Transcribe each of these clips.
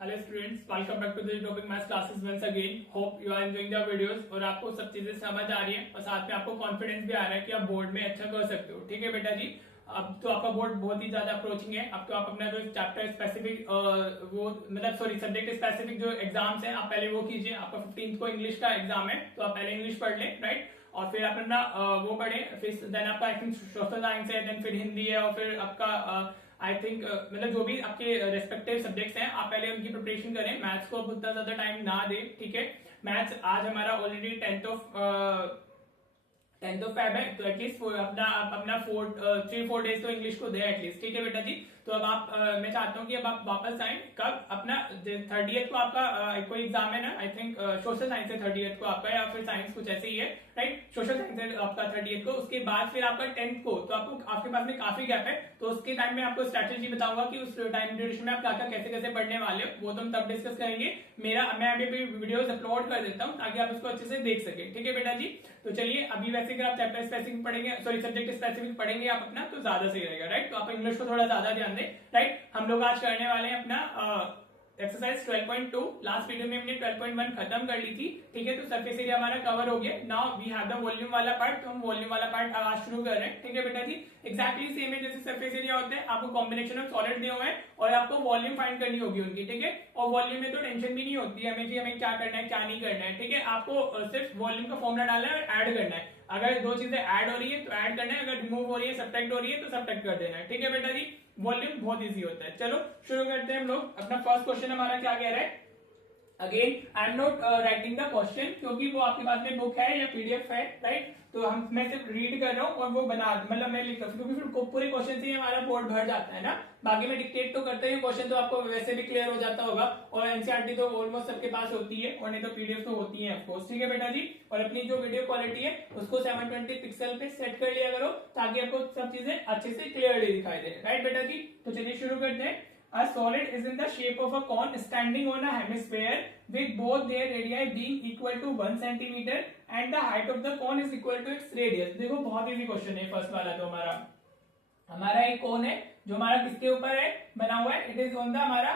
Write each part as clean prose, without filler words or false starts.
Hello students, welcome back to the topic maths classes once again. Hope you are enjoying the videos और आपको सब चीजें समझ आ रही है और साथ में आपको कॉन्फिडेंस भी आ रहा है कि आप बोर्ड में अच्छा कर सकते हो। ठीक है बेटा जी, अब तो आपका बोर्ड बहुत ही ज्यादा अप्रोचिंग है। अब तो आप अपना जो चैप्टर स्पेसिफिक वो मतलब सॉरी सब्जेक्ट स्पेसिफिक जो एग्जाम्स हैं आप पहले वो कीजिए। आपका 15th को इंग्लिश का एग्जाम है तो आप पहले इंग्लिश पढ़ लें, राइट। और फिर आप अपना वो पढ़े, फिर देन आपका आई थिंक सोशल साइंस है, देन फिर हिंदी है और फिर आपका आई थिंक मतलब जो भी आपके रेस्पेक्टिव सब्जेक्ट्स हैं आप पहले उनकी प्रिपरेशन करें। मैथ्स को उतना ज्यादा टाइम ना दे, ठीक है। मैथ्स आज हमारा ऑलरेडी 10th ऑफ फेब है तो एटलीस्ट अपना 3-4 डेज तो इंग्लिश को दे एटलीस्ट, ठीक है बेटा जी। तो अब आप मैं चाहता हूँ कि अब आप वापस आए कब अपना 30th को आपका कोई एग्जाम है ना, आई थिंक सोशल साइंस है 30th को आपका, या फिर साइंस कुछ ऐसे ही है, राइट। सोशल साइंस है आपका 30th को, उसके बाद फिर आपका 10th को, तो आपको आपके पास में काफी गैप है। तो उसके टाइम में आपको स्ट्रेटेजी बताऊंगा कि उस टाइम ड्यूरेशन में आप क्या क्या कैसे कैसे पढ़ने वाले हो, वो तो हम तब डिस्कस करेंगे। मैं अभी भी वीडियोस अपलोड कर देता हूँ ताकि आप उसको अच्छे से देख सके, ठीक है बेटा जी। तो चलिए अभी वैसे अगर आप चैप्टर स्पेसिफिक पढ़ेंगे, सॉरी सब्जेक्ट स्पेसिफिक पढ़ेंगे आप अपना, तो ज्यादा सही रहेगा, राइट। तो आप इंग्लिश को थोड़ा ज्यादा ध्यान दें, राइट। हम लोग आज करने वाले हैं अपना एक्सरसाइज 12.2। लास्ट वीडियो में हमने 12.1 खत्म कर ली थी, ठीक है। तो सरफेस एरिया हमारा कवर हो गया। Now we have the volume वाला पार्ट, तो हम वॉल्यूम वाला पार्ट आज शुरू कर रहे हैं, ठीक है बेटा जी। एक्जैक्टली सेम है जैसे सरफेस एरिया होता है, आपको कॉम्बिनेशन ऑफ सॉलिड दिए हुए हैं और आपको वॉल्यूम फाइंड करनी होगी उनकी, ठीक है। और वॉल्यूम में तो टेंशन भी नहीं होती है हमें कि हमें क्या करना है क्या नहीं करना है, ठीक है। आपको सिर्फ वॉल्यूम का फॉर्मूला डालना है और ऐड करना है। अगर दो चीजें ऐड हो रही है तो ऐड करना है, अगर रिमूव हो रही है सब्ट्रैक्ट हो रही है तो सब्ट्रैक्ट कर देना है, ठीक है बेटा जी। वॉल्यूम बहुत इजी होता है। चलो शुरू करते हैं हम लोग। अपना फर्स्ट क्वेश्चन हमारा क्या कह रहा है। Again I am not writing the question क्योंकि वो आपके पास में बुक है या पीडीएफ है, राइट। तो मैं सिर्फ रीड कर रहा हूँ और वो बना मतलब मैं लिख रहा हूँ, क्योंकि फिर पूरे क्वेश्चन से हमारा बोर्ड भर जाता है ना। बाकी मैं डिक्टेट तो करते ही क्वेश्चन तो आपको वैसे भी क्लियर हो जाता होगा और एनसीईआरटी तो ऑलमोस्ट सबके पास होती है और नहीं तो पीडीएफ तो होती है ऑफकोर्स, ठीक है बेटा जी। और अपनी जो वीडियो क्वालिटी है उसको 720 पिक्सल पे सेट कर लिया करो ताकि आपको सब चीजें अच्छे से क्लियरली दिखाई दे, राइट बेटा जी। तो चलिए शुरू करते हैं। A solid is in the shape of a cone standing on a hemisphere with both their radii being equal to 1 centimeter and the height of the cone is equal to its radius। देखो बहुत easy question है first वाला। तो हमारा एक कोन है जो हमारा किसके ऊपर है बना हुआ है, इट इज ऑन द हमारा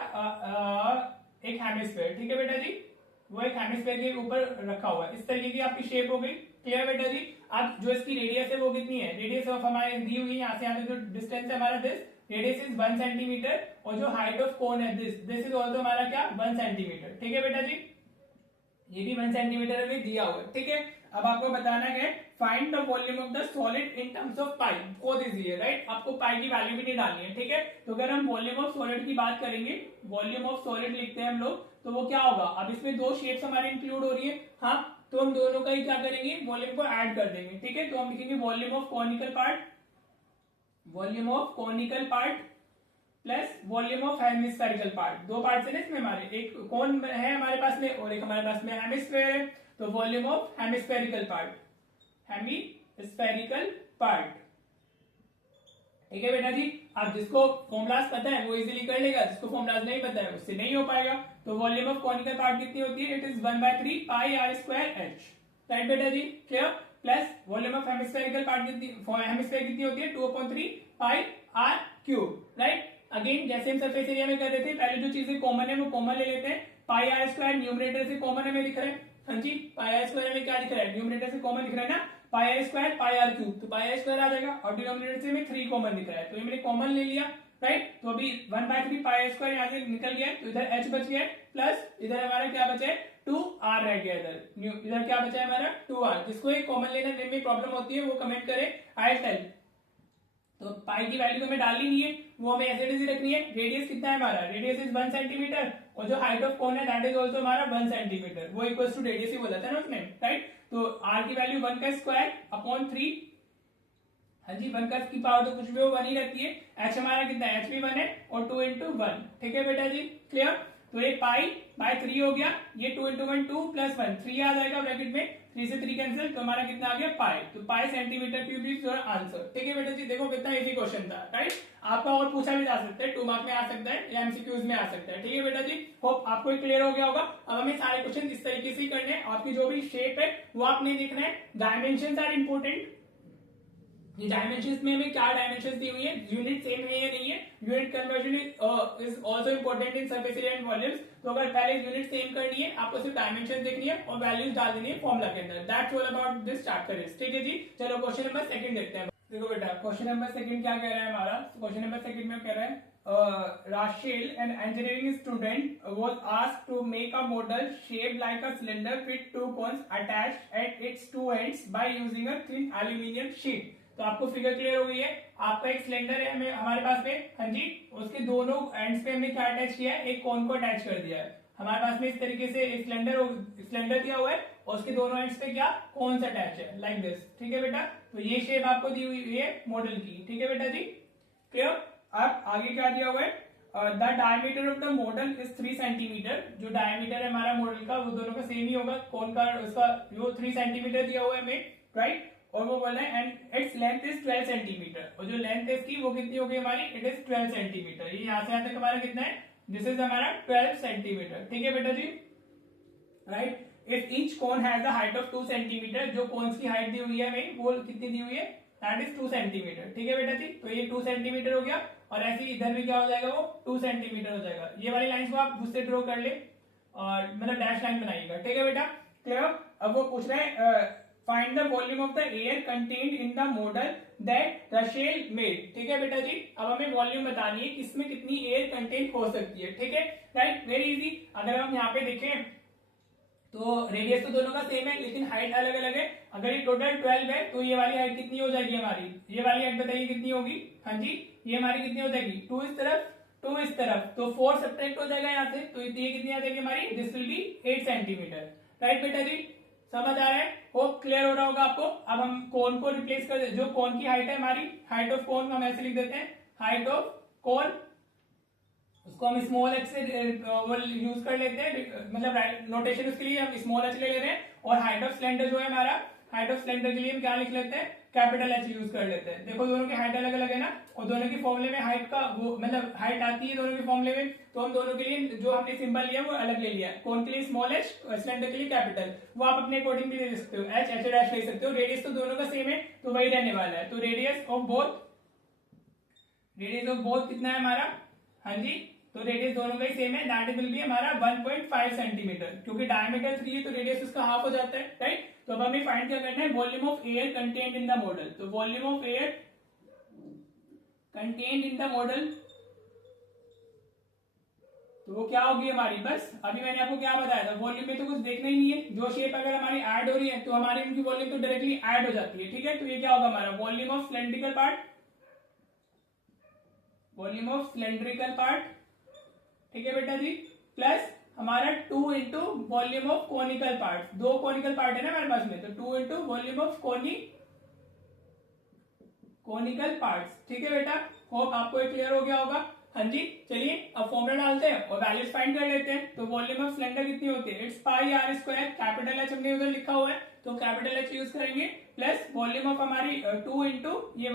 एक हेमिस्फीयर, ठीक है बेटा जी। वो एक हेमिस्फीयर के ऊपर रखा हुआ है, इस तरीके की आपकी शेप हो गई, क्लियर बेटा जी। अब जो इसकी रेडियस है वो कितनी है, रेडियस ऑफ हमारे दी हुई है यहाँ से यहाँ जो डिस्टेंस है हमारा दिस रेडियस इज 1 सेंटीमीटर और जो हाइट ऑफ कोन है दिस इज ऑल्सो हमारा क्या 1 सेंटीमीटर, ठीक है बेटा जी। ये भी 1 सेंटीमीटर में दिया हुआ है, ठीक है। अब आपको बताना है find the volume of the solid in terms of pi. बहुत इजी है, राइट। आपको पाई की वैल्यू भी नहीं डालनी है, ठीक है। तो अगर हम वॉल्यूम ऑफ सॉलिड की बात करेंगे, वॉल्यूम ऑफ सॉलिड लिखते हैं हम लोग, तो वो क्या होगा। अब इसमें दो शेप्स हमारे इंक्लूड हो रही है, हाँ। तो हम दोनों का ही क्या करेंगे, वॉल्यूम को ऐड कर देंगे, ठीक है। तो हम लिखेंगे volume of conical part, volume of conical part plus volume of hemispherical part. दो पार्ट्स है ना इसमें हमारे, एक कौन है हमारे पास में और एक हमारे पास में हेमिस्फेयर है। तो volume of hemispherical part, hemispherical part, ठीक है बेटा जी। अब जिसको फॉर्मुलाज पता है वो इजीली कर लेगा, जिसको फॉर्मुलाज नहीं पता है उससे नहीं हो पाएगा। तो वॉल्यूम ऑफ कॉनिकल पार्ट कितनी होती है, it is 1/3 pi r square h, right बेटा जी, clear. Plus volume of hemispherical part hemisphere कितनी होती है 2/3 pi r cube, right. Again जैसे हम सरफेस एरिया में कर रहे थे, पहले जो चीजें कॉमन है वो कॉमन ले लेते हैं। पाई आर स्क्वायर न्यूमरेटर से कॉमन हमें दिख रहा है, हाँ जी। पाई आर स्क्वायर में क्या दिख रहा है, न्यूमरेटर से कॉमन दिख रहा है ना, pi r square pi r cube, तो पाई आर स्क्वायर आ जाएगा और डिनोमिनेटर से हमें 3 कॉमन दिख रहा है, तो ये मैंने कॉमन ले लिया, राइट। तो अभी 1/3 पाई आर स्क्वायर यहाँ से निकल गया, तो इधर h बच गया प्लस इधर हमारा क्या बचा है 2r रह गया, इधर क्या बचा है हमारा 2r। जिसको एक कॉमन लेने में प्रॉब्लम होती है वो कमेंट करे, आई टेल। तो पाई की वैल्यू हमें डालनी नहीं है, वो हमें ऐसे ही रखनी है। रेडियस कितना है हमारा, रेडियस इज 1 सेंटीमीटर और जो हाइट ऑफ कोन है दैट इज आल्सो हमारा 1 सेंटीमीटर, वो इक्वल्स टू रेडियस ही बोला था ना उसने, राइट। तो r की वैल्यू 1 का स्क्वायर अपॉन 3, हाँ जी। 1 की पावर तो कुछ भी वो 1 ही रहती है। h हमारा कितना है, h भी 1 है और 2 into 1, ठीक है बेटा जी, क्लियर। तो ये पाई बाय 3 हो गया, ये 2 into 1 2 प्लस 1 3 आ जाएगा ब्रैकेट में, 3 से 3 कैंसिल, तो हमारा कितना आ गया पाई। तो पाई centimetre cube is your answer, ठीक है बेटा जी। देखो कितना इजी क्वेश्चन था, राइट। आपका और पूछा भी जा सकता है, 2 मार्क में आ सकता है या एमसीक्यूज में आ सकता है, ठीक है बेटा जी। होप आपको क्लियर हो गया होगा। अब हमें सारे क्वेश्चन इस तरीके से ही करने हैं। आपकी जो भी शेप है वो आपने देखना है, डायमेंशन आर इंपोर्टेंट, ये डायमेंशंस में हमें क्या डायमेंशंस दी हुई है, यूनिट सेम है या नहीं है, unit conversion is also important in surface area and volumes. तो अगर पहले यूनिट सेम करनी है, आपको सिर्फ डायमेंशन देखनी है और वैल्यूज डाल देनी है फॉर्मूला के अंदर। That's all about this chapter is, ठीक है जी। चलो क्वेश्चन नंबर सेकंड देखते हैं। देखो बेटा क्वेश्चन नंबर सेकंड क्या कह रहा है हमारा, क्वेश्चन नंबर सेकंड में कह रहा है Rachel, an engineering student, was asked to make a model shaped like a cylinder with two cones attached at its two ends by using a thin aluminum sheet। तो आपको figure clear हो गई है। आपका एक सिलेंडर है हमें हमारे पास में, हाँ जी, उसके दोनों एंड्स पे हमने क्या अटैच किया है, एक कोन को अटैच कर दिया है। हमारे पास में इस तरीके से एक सिलेंडर दिया हुआ है और उसके दोनों एंड्स पे क्या कोन्स अटैच है, लाइक दिस, ठीक है बेटा। तो ये शेप आपको दी हुई है मॉडल की, ठीक है बेटा जी, क्लियर। अब आगे क्या दिया हुआ है, the diameter of the model is 3 centimetre. जो डायमीटर है हमारा मॉडल का वो दोनों का सेम ही होगा, कौन का उसका वो 3 सेंटीमीटर दिया हुआ है हमें, राइट। और वो बोल रहे हैं and its length is 12 centimetre, और जो लेंथ है इसकी वो कितनी होगी हमारी, इट इज 12 सेंटीमीटर। ये यहाँ से यहाँ तक हमारा कितना है, दिस इज हमारा 12 सेंटीमीटर, ठीक है बेटा जी, right. If each cone has the height of 2 centimetre, जो कोन्स की हाइट दी हुई है हमें वो कितनी दी हुई है, दैट इज 2 सेंटीमीटर, ठीक है बेटा जी। तो ये 2 सेंटीमीटर हो गया और ऐसे ही इधर भी क्या हो जाएगा, वो 2 सेंटीमीटर हो जाएगा। ये वाली लाइन को आप उससे ड्रॉ कर ले और मतलब डैश लाइन बनाइएगा, ठीक है बेटा, क्लियर। अब वो पूछ रहे हैं find the volume of the air contained in the model that Rachel made, ठीक है बेटा जी। अब हमें वॉल्यूम बतानी है कि इसमें कितनी एयर कंटेंट हो सकती है, ठीक है, राइट, वेरी इजी। अगर हम यहाँ पे देखें तो रेडियस तो दोनों का सेम है लेकिन हाइट अलग अलग है। अगर ये टोटल 12 है तो ये वाली हाइट कितनी हो जाएगी हमारी, ये वाली हाइट बताइए कितनी होगी, हाँ जी, ये हमारी कितनी हो जाएगी, 2 इस तरफ 2 इस तरफ, तो 4 सब्ट्रैक्ट हो जाएगा यहाँ से, तो ये कितनी आ जाएगी हमारी, this will B 8 centimetre, right बेटा जी, समझ आ रहा है, होप क्लियर हो रहा होगा आपको। अब हम कोन को रिप्लेस कर, जो कोन की हाइट है हमारी, हाइट ऑफ कोन हम ऐसे लिख देते हैं, हाइट ऑफ कोन, उसको हम स्मॉल एच से यूज कर लेते हैं, मतलब नोटेशन उसके लिए हम स्मॉल एच ले ले रहे हैं। और हाइट ऑफ सिलेंडर जो है हमारा, हाइट ऑफ सिलेंडर के लिए हम क्या लिख लेते हैं, कैपिटल एच यूज कर लेते हैं। देखो दोनों की हाइट अलग अलग है ना, और दोनों की फॉर्मूले में हाइट का वो मतलब हाइट आती है दोनों के फॉर्मूले में, तो हम दोनों के लिए जो हमने सिंबल लिया वो अलग ले लिया। कौन के लिए स्मॉल एच, सिलेंडर के लिए कैपिटल, वो आप अपने अकॉर्डिंग भी ले सकते हो, एच एच डैश ले सकते हो। रेडियस तो दोनों का सेम है तो वही रहने वाला है। तो रेडियस ऑफ बोथ कितना है हमारा, हाँ जी, तो रेडियस दोनों का ही सेम है, दैट विल बी हमारा 1.5 सेंटीमीटर, क्योंकि डायमीटर 3 है तो रेडियस उसका हाफ हो जाता है, राइट। तो अब हमें फाइंड क्या करना है, volume of air contained in the model. तो volume of air contained in the model, तो वो क्या होगी हमारी, बस अभी मैंने आपको क्या बताया था, वॉल्यूम में तो कुछ देखना ही नहीं है, जो शेप अगर हमारी ऐड हो रही है तो हमारी उनकी वॉल्यूम तो डायरेक्टली ऐड हो जाती है, ठीक है। तो ये क्या होगा हमारा volume of cylindrical part, volume of cylindrical part, ठीक है बेटा जी, प्लस हमारा 2 into volume of conical part, 2 conical part है ना हमारे पास में, तो 2 into volume of conical parts, ठीक है बेटा, होप आपको क्लियर हो गया होगा, हाँ जी। चलिए अब फॉर्मूला डालते हैं और वैल्यूज फाइंड कर लेते हैं। तो वॉल्यूम ऑफ सिलेंडर कितनी होती है, it's pi r square, capital H हमने उधर लिखा हुआ है तो कैपिटल एच यूज करेंगे, प्लस वॉल्यूम ऑफ हमारी 2 इंटू ये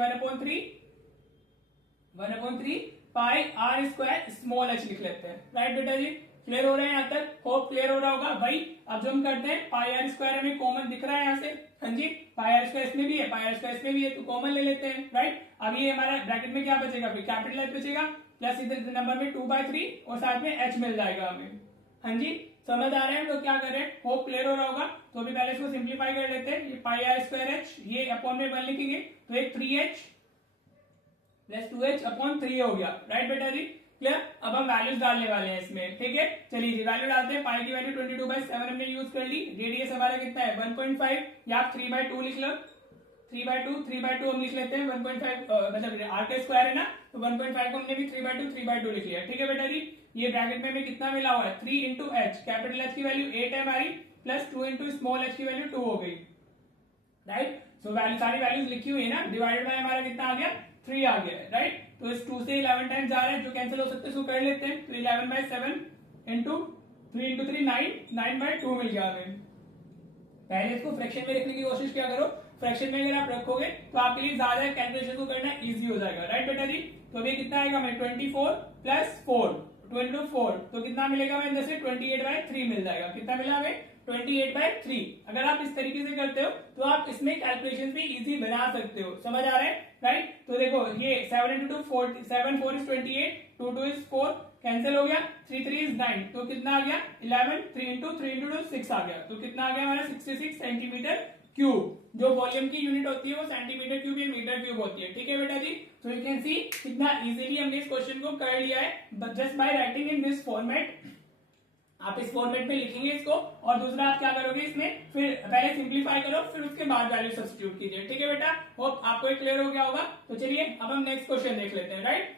1/3 pi r square small h लिख लेते हैं, राइट बेटा जी, क्लियर हो रहा है यहाँ तक, होप क्लियर हो रहा होगा भाई। अब जो हम करते हैं पाई आर स्क्वायर हमें कॉमन दिख रहा है यहाँ से, हाँ जी, पाई आर स्क्वायर इसमें भी है, पाई आर स्क्वायर इसमें भी है, तो कॉमन ले लेते हैं, राइट। अब ये हमारा ब्रैकेट में क्या बचेगा, फिर कैपिटल एच बचेगा, प्लस इधर नंबर में 2/3 और साथ में एच मिल जाएगा हमें, हाँ जी, समझ आ रहे हैं। तो क्या करें, होप क्लियर हो रहा होगा। तो अभी पहले इसको सिंप्लीफाई कर लेते हैं, ये पाई आर स्क्वायर एच ये अपॉन में 1 लिखेंगे, तो एक 3h प्लस 2h अपॉन 3 हो गया, राइट बेटा जी, क्लियर। अब हम वैल्यूज डालने वाले हैं इसमें, ठीक है। चलिए जी वैल्यू डालते हैं, पाई की वैल्यू 22/7 हमने यूज कर ली, रेडियस हमारा कितना है 1.5, या आप 3/2 लिख लो, 3/2 हम लिख लेते हैं, 1.5 मतलब आर का स्क्वायर है ना, तो 1.5 को हमने भी 3/2 लिख लिया, ठीक है बेटा जी। ये ब्रैकेट में हमें कितना मिला हुआ है, 3 इंटू एच, कैपिटल एच की वैल्यू 8 है हमारी, प्लस 2 इंटू स्मॉल एच की वैल्यू 2 हो गई, राइट। सो वैल्यू सारी वैल्यूज लिखी हुई है ना, डिवाइडेड बाय हमारा कितना आ गया, 3 आ गया, राइट। तो इस 2 से 11 टाइम्स जा रहा है, जो कैंसिल हो सकते हैं उसको कर लेते हैं, तो 11/7 इंटू 3 इंटू 3 9/2 मिल गया हमें। पहले इसको फ्रैक्शन में रखने की कोशिश क्या करो, फ्रैक्शन में अगर आप रखोगे तो आपके लिए ज्यादा कैलकुलेशन को करना इजी हो जाएगा, राइट बेटा जी। तो अभी कितना आएगा हमें 24 प्लस 4, 22/4 तो कितना मिलेगा हमें अंदर से 28/3 मिल जाएगा। कितना मिला हमें 28/3। अगर आप इस तरीके से करते हो तो आप इसमें कैलकुलेशन भी इजी बना सकते हो। समझ आ रहा है राइट। तो देखो ये 7 into 2 7 4 is 28, 2 2 is 4 कैंसिल हो गया, 3 3 is 9 तो कितना आ गया 11, 3 into 2 6 आ गया। तो कितना आ गया हमारा 66 सेंटीमीटर क्यूब। जो वॉल्यूम की यूनिट होती है वो सेंटीमीटर क्यूब या मीटर क्यूब होती है। ठीक है बेटा जी। तो यू कैन सी कितना इजीली हमने इस क्वेश्चन को कर लिया है just by writing in this format. आप इस फॉर्मेट में लिखेंगे इसको और दूसरा आप क्या करोगे इसमें फिर पहले सिंप्लीफाई करो फिर उसके बाद वैल्यू सब्स्टिट्यूट कीजिए। ठीक है बेटा। होप आपको एक क्लियर हो गया होगा। तो चलिए अब हम नेक्स्ट क्वेश्चन देख लेते हैं राइट।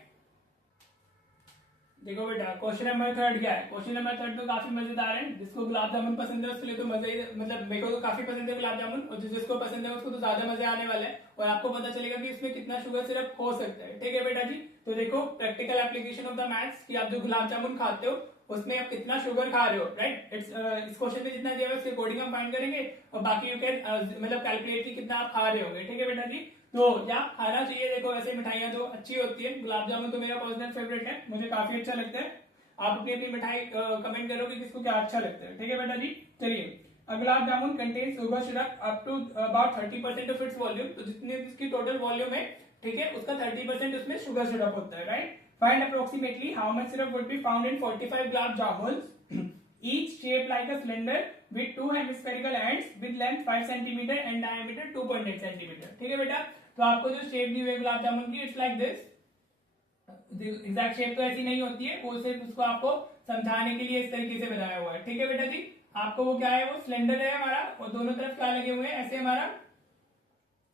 देखो बेटा क्वेश्चन नंबर 3 क्या है। क्वेश्चन नंबर 3 तो काफी मजेदार है। जिसको गुलाब जामुन पसंद है उसके लिए तो मजे मतलब मेरे को तो काफी पसंद है गुलाब जामुन और जिसको पसंद है उसको तो ज्यादा मजे आने वाला है और आपको पता चलेगा कि इसमें कितना शुगर सिरप हो सकता है। ठीक है बेटा जी। तो देखो practical application of the maths कि आप जो गुलाब जामुन खाते हो उसमें आप कितना शुगर खा रहे हो राइट। इस क्वेश्चन में जितना दिया है उसके अकॉर्डिंग हम फाइंड करेंगे और बाकी यू कैन मतलब कैलकुलेट की कितना आप खा रहे होंगे। ठीक है बेटा जी। तो क्या खाना चाहिए। देखो वैसे मिठाइयाँ तो अच्छी होती है। गुलाब जामुन तो मेरा पर्सनल फेवरेट है, मुझे काफी अच्छा लगता है। आप अपनी अपनी मिठाई कमेंट करो कि किसको क्या अच्छा लगता है। ठीक है बेटा जी। चलिए gulab jamun contains sugar syrup up to about 30% of its volume. तो जितनी इसकी टोटल वॉल्यूम है ठीक है उसका 30% उसमें शुगर सिरप होता है right. Find approximately how much syrup would be found in 45 gulab jamun each shaped like a cylinder with 2 hemispherical ends with length 5 cm and diameter 2.8 cm। ठीक है बेटा। तो आपको जो शेप दी हुई है गुलाब जामुन की it's like this. Exact shape तो ऐसी नहीं होती है, वो सिर्फ उसको आपको समझाने के लिए इस तरीके से बनाया हुआ है। ठीक है बेटा जी। आपको वो क्या है वो सिलेंडर है हमारा और दोनों तरफ क्या लगे हुए हैं ऐसे हमारा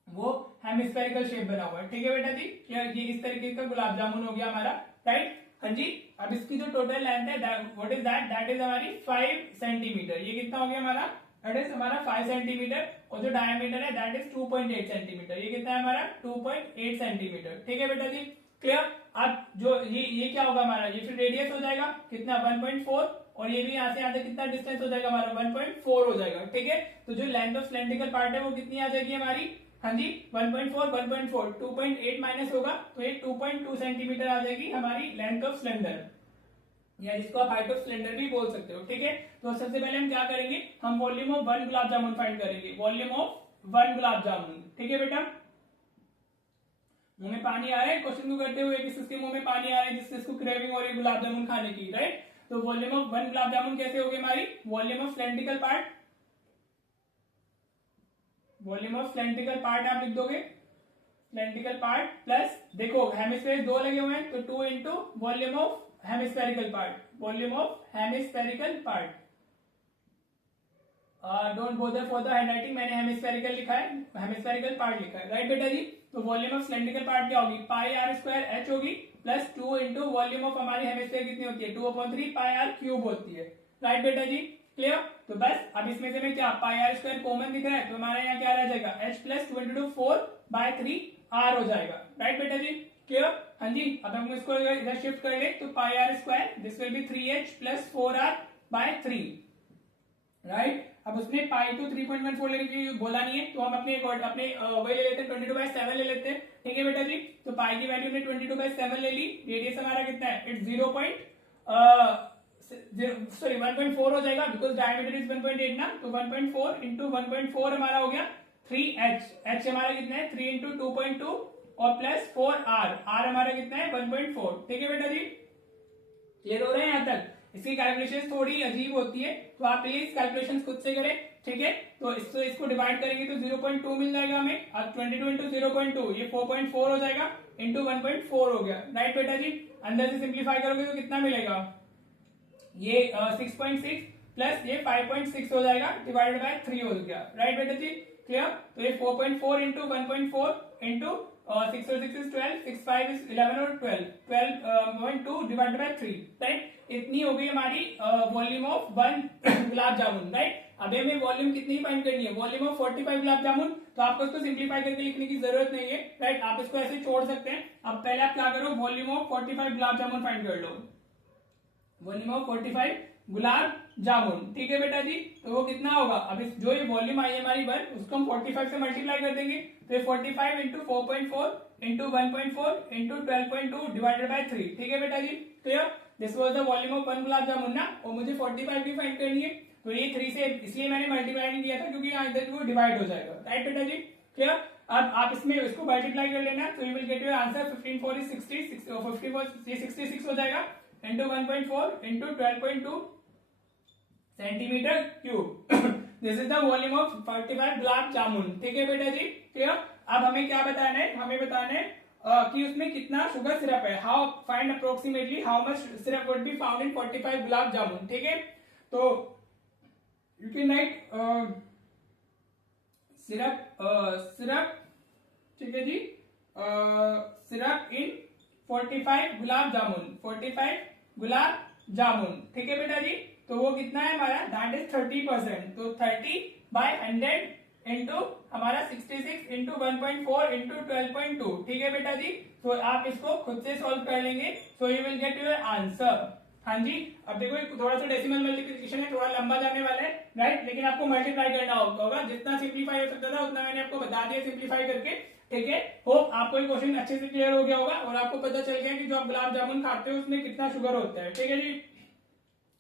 वो हेमिस्फेरिकल शेप बना हुआ है। ठीक है बेटा जी। ये इस तरीके का गुलाब जामुन हो गया हमारा राइट। हाँ जी। अब इसकी जो टोटल लेंथ है व्हाट इज दैट इज हमारी 5 सेंटीमीटर। ये कितना हो गया हमारा दैट इज हमारा 5 सेंटीमीटर और जो डायमीटर है दैट इज 2.8 सेंटीमीटर। ये कितना है हमारा 2.8 सेंटीमीटर। ठीक है बेटा जी। क्लियर। अब जो ये क्या होगा हमारा ये फिर रेडियस हो जाएगा कितना 1.4 और ये भी यहाँ से यहाँ तक कितना डिस्टेंस हो जाएगा हमारा 1.4 हो जाएगा। ठीक है। तो जो लेंथ ऑफ सिलेंड्रिकल पार्ट है वो कितनी आ जाएगी हमारी हाँ जी 1.4 1.4 2.8 माइनस होगा तो ये 2.2 सेंटीमीटर आ जाएगी हमारी लेंथ ऑफ सिलेंडर या जिसको आप हाइट ऑफ सिलेंडर भी बोल सकते हो। ठीक है। तो सबसे पहले हम क्या करेंगे हम volume of 1 gulab jamun find करेंगे। वॉल्यूम ऑफ 1 गुलाब जामुन। ठीक है बेटा। मुंह में पानी आ रहा है क्वेश्चन को करते हुए किसके मुंह में पानी आ रहा है जिसको क्रेविंग हो रही है गुलाब जामुन खाने की राइट। तो वॉल्यूम ऑफ 1 गुलाब जामुन कैसे होगी हमारी volume of cylindrical part. Volume of cylindrical part आप लिख दोगे सिलेंड्रिकल पार्ट प्लस देखो हेमिस्फेयर 2 लगे हुए हैं तो 2 into volume of hemispherical part. Volume of hemispherical part don't bother for the handwriting मैंने हेमिस्फेरिकल लिखा है हेमिस्फेरिकल पार्ट लिखा है राइट बेटा जी। तो वॉल्यूम ऑफ सिलेंड्रिकल पार्ट क्या होगी पाई आर स्क्वायर एच होगी प्लस 2 इंटू वॉल्यूम ऑफ हमारी हेमिस्फेयर कितनी होती है 2/3 पाई आर क्यूब होती है राइट बेटा जी। क्लियर। तो बस अब इसमें से मैं क्या पाई आर स्क्वायर कॉमन दिख रहा है तो हमारा यहाँ क्या रह जाएगा h प्लस 2 इंटू 4/3 r हो जाएगा राइट बेटा जी। क्लियर। हाँ जी। अब हम इसको इधर शिफ्ट करेंगे तो pi r square this will be 3h plus 4r/3 right. अब उसमें पाई तो 3.14 लेने की बोला नहीं है तो हम अपने वही ले लेते हैं 22/7 ले लेते हैं। ठीक है बेटा जी। तो पाई की वैल्यू में 22/7 ले ली। रेडियस हमारा कितना है इट्स 1.4 हो जाएगा बिकॉज डायमीटर इज 1.8 ना तो 1.4 इंटू 1.4 हमारा हो गया 3h। h हमारा कितना है 3 इंटू 2.2 और प्लस 4r r हमारा कितना है 1.4। ठीक है बेटा जी। क्लियर हो रहा है यहाँ तक। इसकी कैलकुलेशन थोड़ी अजीब होती है तो आप प्लीज कैलकुलेशन खुद से करें। ठीक है। तो इसको डिवाइड करेंगे तो 0.2 मिल जाएगा हमें। अब 22 इंटू 0.2 ये 4.4 हो जाएगा इंटू 1.4 हो गया राइट बेटा जी। अंदर से सिंप्लीफाई करोगे तो कितना मिलेगा ये 6.6 प्लस ये 5.6 हो जाएगा डिवाइडेड बाय 3 हो गया राइट बेटा जी। क्लियर। तो ये 4.4 इंटू 1.4 इंटू 6 और 6 is 12 6 5 is 11 और 12 डिवाइडेड बाय 3 राइट। इतनी हो गई हमारी volume of 1 gulab jamun right. अभी हमें वॉल्यूम कितनी फाइंड करनी है वॉल्यूम ऑफ 45 गुलाब जामुन। तो आपको इसको सिंप्लीफाई करके लिखने की जरूरत नहीं है राइट। आप इसको ऐसे छोड़ सकते हैं। अब पहले आप क्या करो volume of 45 gulab jamun find कर लो। Volume of 45 gulab jamun. ठीक है बेटा जी। तो वो कितना होगा अब जो ये वॉल्यूम आई है हमारी 1 उसको हम 45 से मल्टीप्लाई कर देंगे तो ये 45 into 4.4 into 1.4 into 12.2 divided by 3। ठीक है बेटा जी। Clear. This was the volume of 1 gulab jamun ना, और मुझे 45 की फाइंड करनी है। तो ये 3 से इसलिए मैंने मल्टीप्लाई नहीं किया था क्योंकि यहाँ इधर वो डिवाइड हो जाएगा, राइट बेटा जी, क्लियर। अब आप इसमें इसको मल्टीप्लाई कर लेना, तो you will get your answer 15 4 is 60, 54 66 हो जाएगा, into 1.4 into 12.2 centimetre cube. This is the volume of 45 gulab jamun, ठीक है बेटा जी, क्लियर। अब हमें क्या बताना है, हमें बताना है कि उसमें कितना शुगर सिरप है, how find approximately how much syrup would be found in 45 gulab jamun, ठीक है। तो यू कैन राइट सिरप, ठीक है जी, सिरप इन 45 गुलाब जामुन, 45 गुलाब जामुन, ठीक है बेटा जी। तो वो कितना है हमारा, दैट इज 30%, तो 30/100 इंटू हमारा 66 इंटू 1.4 इंटू 12.2, ठीक है बेटा जी। तो आप इसको खुद से सॉल्व कर लेंगे, so you will get your answer. हाँ जी, अब देखो थोड़ा सा डेसिमल मल्टीप्लिकेशन है, थोड़ा लंबा जाने वाला है, राइट, लेकिन आपको मल्टीप्लाई करना होगा, जितना सिंप्लीफाई हो सकता था उतना मैंने आपको बता दिया सिंप्लीफाई करके, ठीक है। होप आपको ये क्वेश्चन अच्छे से क्लियर हो गया होगा और आपको पता चल गया कि जो आप गुलाब जामुन खाते हो उसमें कितना शुगर होता है, ठीक है जी,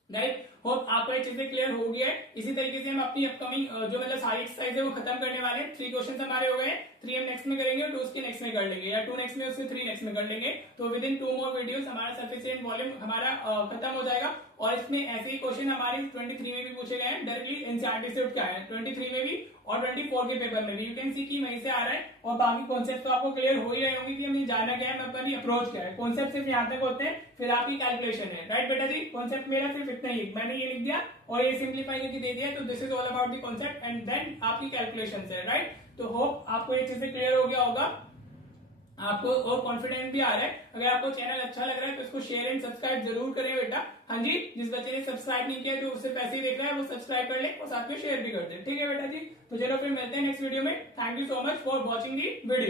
राइट। होप आपको ये चीजें क्लियर हो गया है। इसी तरीके से हम अपनी अपकमिंग जो मतलब सारी एक्सरसाइज है वो खत्म करने वाले हैं। 3 क्वेश्चन हमारे हो गए, 3 हम नेक्स्ट में करेंगे और 2 उसके नेक्स्ट में कर लेंगे, या 2 नेक्स्ट में उससे 3 नेक्स्ट में कर लेंगे। तो विद इन 2 मोर वीडियोस हमारा सफिशिएंट वॉल्यूम हमारा खत्म हो जाएगा। और इसमें ऐसे ही क्वेश्चन हमारे 23 में भी पूछे गए हैं, डायरेक्टली एनसीईआरटी से उठ के आए हैं 23 में भी और 24 के पेपर में भी, यू कैन सी की वहीं से आ रहा है। और बाकी कॉन्सेप्ट तो आपको क्लियर हो ही रहे होंगे कि हमें जाना क्या है, अपनी अप्रोच क्या है। कॉन्सेप्ट सिर्फ यहाँ तक होते हैं, फिर आपकी कैलकुलेशन है, राइट बेटा जी। कॉन्सेप्ट मेरा सिर्फ इतना ही, मैंने ये लिख दिया और ये सिंप्लीफाई करके दे दिया, तो this is all about the concept and then आपकी कैलकुलेशन है, राइट। तो होप आपको ये चीजें क्लियर हो गया होगा, आपको और कॉन्फिडेंस भी आ रहा है। अगर आपको चैनल अच्छा लग रहा है तो इसको शेयर एंड सब्सक्राइब जरूर करें बेटा। हाँ जी, जिस बच्चे ने सब्सक्राइब नहीं किया तो उससे पैसे देख रहा है वो सब्सक्राइब कर ले और साथ में शेयर भी कर दे, ठीक है बेटा जी। तो चलो फिर मिलते हैं नेक्स्ट वीडियो में। Thank you so much for watching the video.